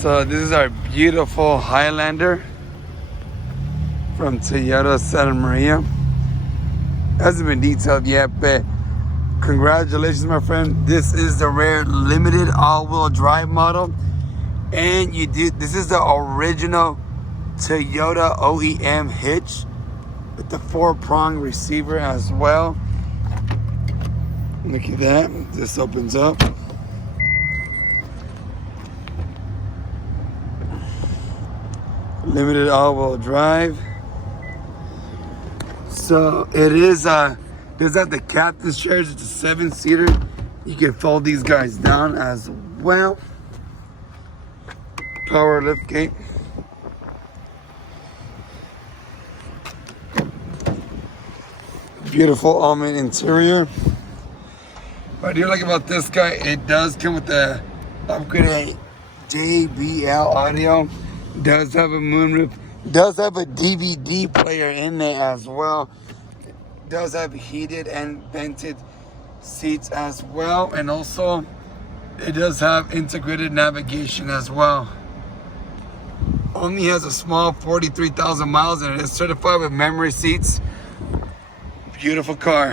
So this is our beautiful Highlander from Toyota Santa Maria. Hasn't been detailed yet, but congratulations, my friend. This is the rare limited all-wheel drive model. And this is the original Toyota OEM hitch with the 4-prong receiver as well. Look at that. This opens up. Limited all-wheel drive. So it is does have the captain's chairs. It's a 7-seater. You can fold these guys down as well. Power lift gate. Beautiful almond interior. What I do like about this guy, it does come with the upgraded JBL audio. Does have a moonroof. Does have a DVD player in there as well. Does have heated and vented seats as well. And also, it does have integrated navigation as well. Only has a small 43,000 miles and it is certified with memory seats. Beautiful car.